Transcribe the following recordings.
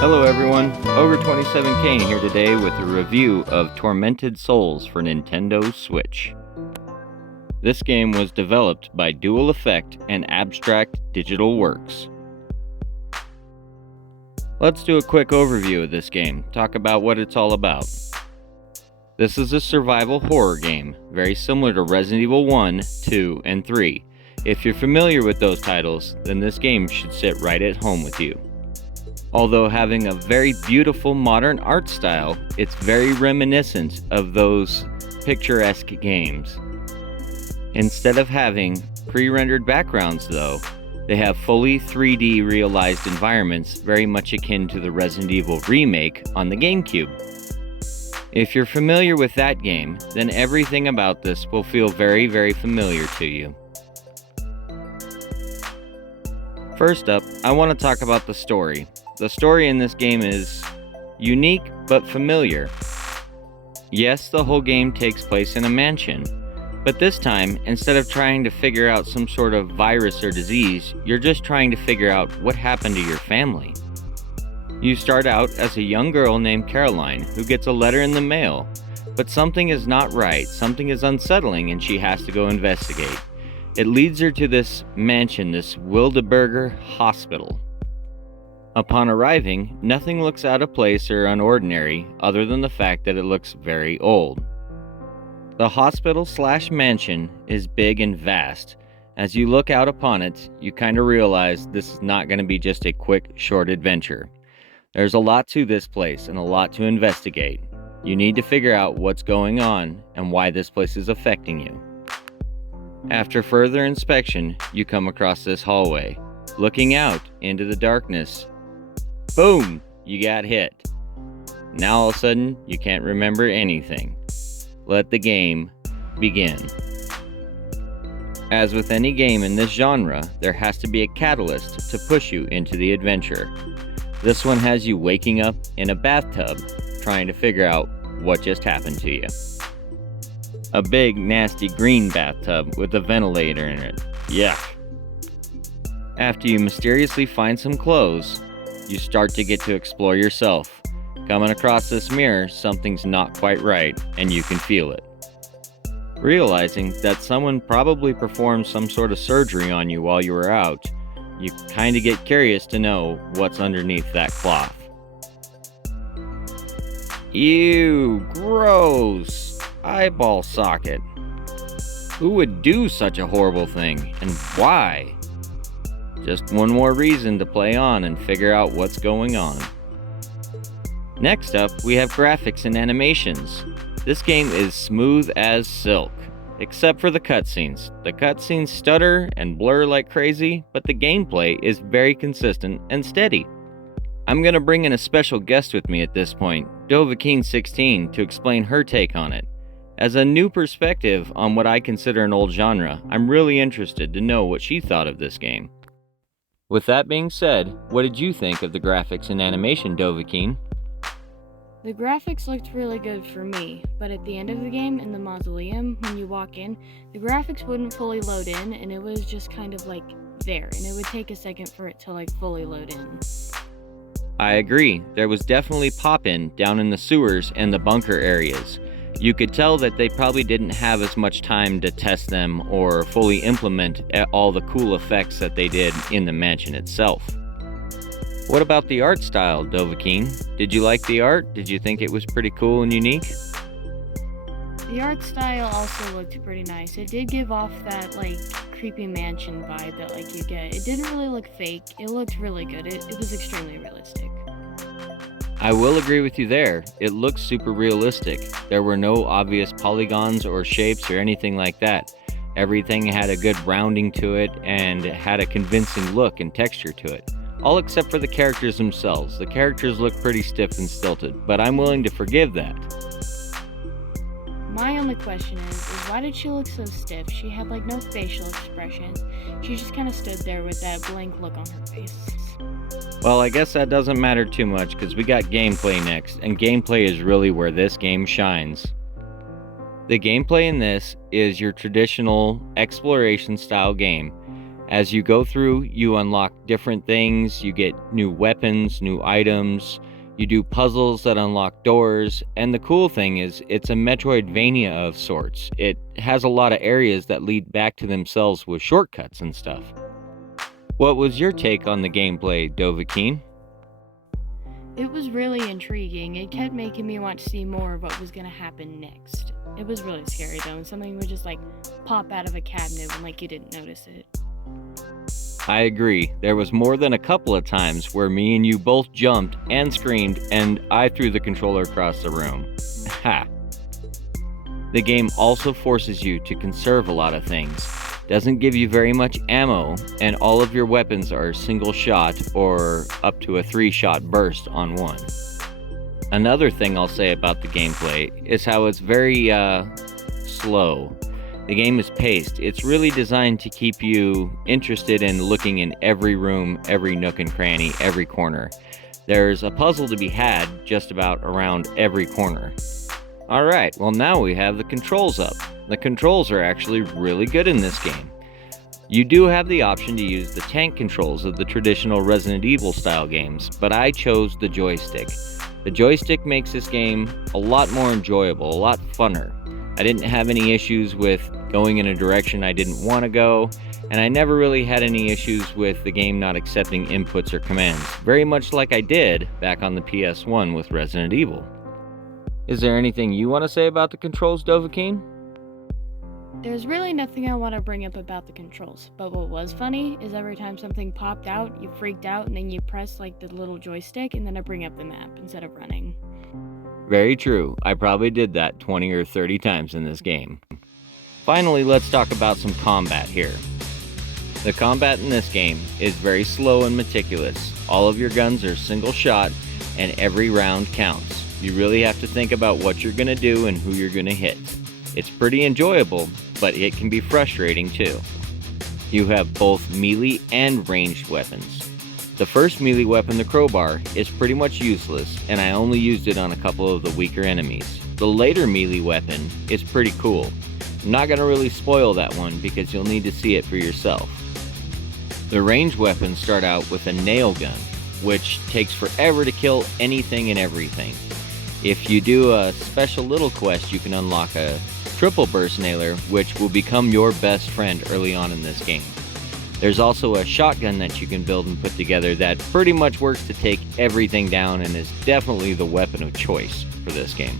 Hello everyone, Ogre27Kane here today with a review of Tormented Souls for Nintendo Switch. This game was developed by Dual Effect and Abstract Digital Works. Let's do a quick overview of this game, talk about what it's all about. This is a survival horror game, very similar to Resident Evil 1, 2, and 3. If you're familiar with those titles, then this game should sit right at home with you. Although having a very beautiful modern art style, it's very reminiscent of those picturesque games. Instead of having pre-rendered backgrounds though, they have fully 3D realized environments very much akin to the Resident Evil remake on the GameCube. If you're familiar with that game, then everything about this will feel very, very familiar to you. First up, I want to talk about the story. The story in this game is unique but familiar. Yes, the whole game takes place in a mansion, but this time, instead of trying to figure out some sort of virus or disease, you're just trying to figure out what happened to your family. You start out as a young girl named Caroline who gets a letter in the mail, but something is not right, something is unsettling, and she has to go investigate. It leads her to this mansion, this Wildeburger Hospital. Upon arriving, nothing looks out of place or unordinary other than the fact that it looks very old. The hospital/mansion is big and vast. As you look out upon it, you kind of realize this is not going to be just a quick, short adventure. There's a lot to this place and a lot to investigate. You need to figure out what's going on and why this place is affecting you. After further inspection, you come across this hallway. Looking out into the darkness, boom! You got hit. Now all of a sudden, you can't remember anything. Let the game begin. As with any game in this genre, there has to be a catalyst to push you into the adventure. This one has you waking up in a bathtub, trying to figure out what just happened to you. A big, nasty green bathtub with a ventilator in it. Yuck. After you mysteriously find some clothes, you start to get to explore yourself. Coming across this mirror, something's not quite right, and you can feel it. Realizing that someone probably performed some sort of surgery on you while you were out, you kind of get curious to know what's underneath that cloth. Ew, gross! Eyeball socket. Who would do such a horrible thing, and why? Just one more reason to play on and figure out what's going on. Next up, we have graphics and animations. This game is smooth as silk, except for the cutscenes. The cutscenes stutter and blur like crazy, but the gameplay is very consistent and steady. I'm going to bring in a special guest with me at this point, Dovahkiin16, to explain her take on it. As a new perspective on what I consider an old genre, I'm really interested to know what she thought of this game. With that being said, what did you think of the graphics and animation, Dovahkiin? The graphics looked really good for me, but at the end of the game, in the mausoleum, when you walk in, the graphics wouldn't fully load in, and it was just kind of like there, and it would take a second for it to fully load in. I agree, there was definitely pop-in down in the sewers and the bunker areas. You could tell that they probably didn't have as much time to test them or fully implement all the cool effects that they did in the mansion itself. What about the art style, Dovahkiin? Did you like the art? Did you think it was pretty cool and unique? The art style also looked pretty nice. It did give off that creepy mansion vibe that you get. It didn't really look fake. It looked really good. It was extremely realistic. I will agree with you there. It looks super realistic. There were no obvious polygons or shapes or anything like that. Everything had a good rounding to it and had a convincing look and texture to it. All except for the characters themselves. The characters look pretty stiff and stilted, but I'm willing to forgive that. My only question is why did she look so stiff? She had no facial expressions. She just kind of stood there with that blank look on her face. Well, I guess that doesn't matter too much because we got gameplay next, and gameplay is really where this game shines. The gameplay in this is your traditional exploration style game. As you go through, you unlock different things, you get new weapons, new items, you do puzzles that unlock doors, and the cool thing is it's a Metroidvania of sorts. It has a lot of areas that lead back to themselves with shortcuts and stuff. What was your take on the gameplay, Dovahkiin? It was really intriguing. It kept making me want to see more of what was going to happen next. It was really scary though, and something would just pop out of a cabinet when you didn't notice it. I agree. There was more than a couple of times where me and you both jumped and screamed, and I threw the controller across the room. Ha! The game also forces you to conserve a lot of things. Doesn't give you very much ammo, and all of your weapons are single shot or up to a 3-shot burst on one. Another thing I'll say about the gameplay is how it's very slow. The game is paced. It's really designed to keep you interested in looking in every room, every nook and cranny, every corner. There's a puzzle to be had just about around every corner. Alright, well now we have the controls up. The controls are actually really good in this game. You do have the option to use the tank controls of the traditional Resident Evil style games, but I chose the joystick. The joystick makes this game a lot more enjoyable, a lot funner. I didn't have any issues with going in a direction I didn't want to go, and I never really had any issues with the game not accepting inputs or commands, very much like I did back on the PS1 with Resident Evil. Is there anything you want to say about the controls, Dovahkiin? There's really nothing I want to bring up about the controls, but what was funny is every time something popped out, you freaked out and then you pressed the little joystick and then it bring up the map instead of running. Very true. I probably did that 20 or 30 times in this game. Finally, let's talk about some combat here. The combat in this game is very slow and meticulous. All of your guns are single shot and every round counts. You really have to think about what you're going to do and who you're going to hit. It's pretty enjoyable, but it can be frustrating too. You have both melee and ranged weapons. The first melee weapon, the crowbar, is pretty much useless, and I only used it on a couple of the weaker enemies. The later melee weapon is pretty cool. I'm not going to really spoil that one because you'll need to see it for yourself. The ranged weapons start out with a nail gun, which takes forever to kill anything and everything. If you do a special little quest, you can unlock a triple burst nailer, which will become your best friend early on in this game. There's also a shotgun that you can build and put together that pretty much works to take everything down and is definitely the weapon of choice for this game.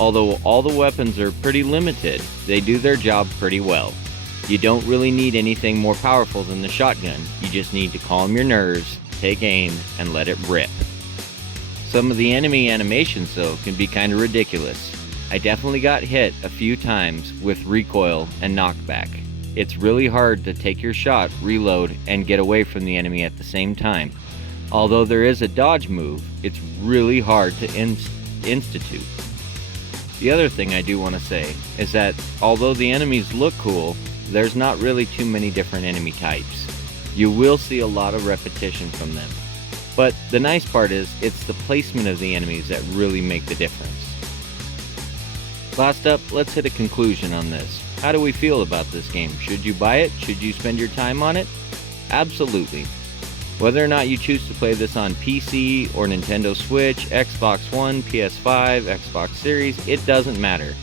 Although all the weapons are pretty limited, they do their job pretty well. You don't really need anything more powerful than the shotgun. You just need to calm your nerves, take aim, and let it rip. Some of the enemy animations though can be kinda ridiculous. I definitely got hit a few times with recoil and knockback. It's really hard to take your shot, reload, and get away from the enemy at the same time. Although there is a dodge move, it's really hard to institute. The other thing I do want to say is that although the enemies look cool, there's not really too many different enemy types. You will see a lot of repetition from them. But the nice part is, it's the placement of the enemies that really make the difference. Last up, let's hit a conclusion on this. How do we feel about this game? Should you buy it? Should you spend your time on it? Absolutely. Whether or not you choose to play this on PC or Nintendo Switch, Xbox One, PS5, Xbox Series, it doesn't matter.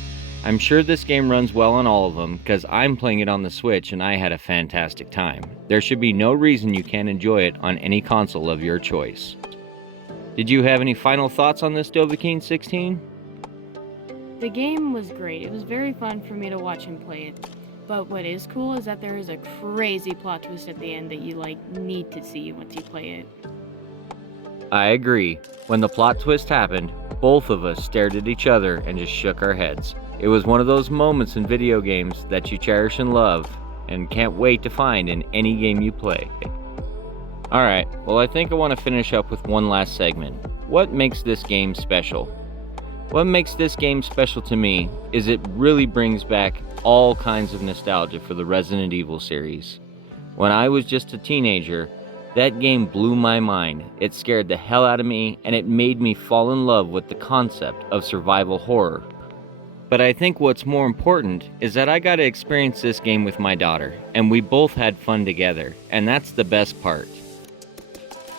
I'm sure this game runs well on all of them because I'm playing it on the Switch and I had a fantastic time. There should be no reason you can't enjoy it on any console of your choice. Did you have any final thoughts on this, Dovahkiin 16? The game was great. It was very fun for me to watch and play it. But what is cool is that there is a crazy plot twist at the end that you need to see once you play it. I agree. When the plot twist happened, both of us stared at each other and just shook our heads. It was one of those moments in video games that you cherish and love and can't wait to find in any game you play. Alright, well I think I want to finish up with one last segment. What makes this game special? What makes this game special to me is it really brings back all kinds of nostalgia for the Resident Evil series. When I was just a teenager, that game blew my mind. It scared the hell out of me, and it made me fall in love with the concept of survival horror. But I think what's more important is that I got to experience this game with my daughter, and we both had fun together, and that's the best part.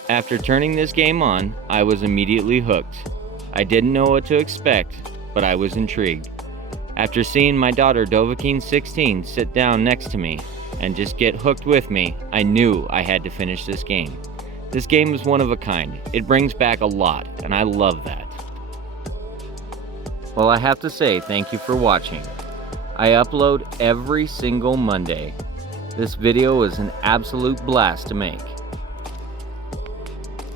After turning this game on, I was immediately hooked. I didn't know what to expect, but I was intrigued. After seeing my daughter Dovahkiin 16 sit down next to me and just get hooked with me, I knew I had to finish this game. This game is one of a kind. It brings back a lot, and I love that. Well, I have to say thank you for watching. I upload every single Monday. This video is an absolute blast to make.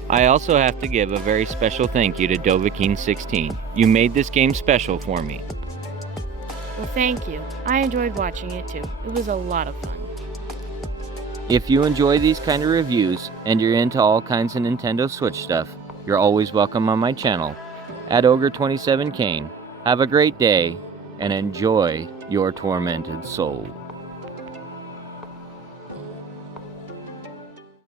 I also have to give a very special thank you to Dovahkiin 16. You made this game special for me. Well, thank you. I enjoyed watching it too. It was a lot of fun. If you enjoy these kind of reviews and you're into all kinds of Nintendo Switch stuff, you're always welcome on my channel, at Ogre27Kane. Have a great day, and enjoy your Tormented Souls.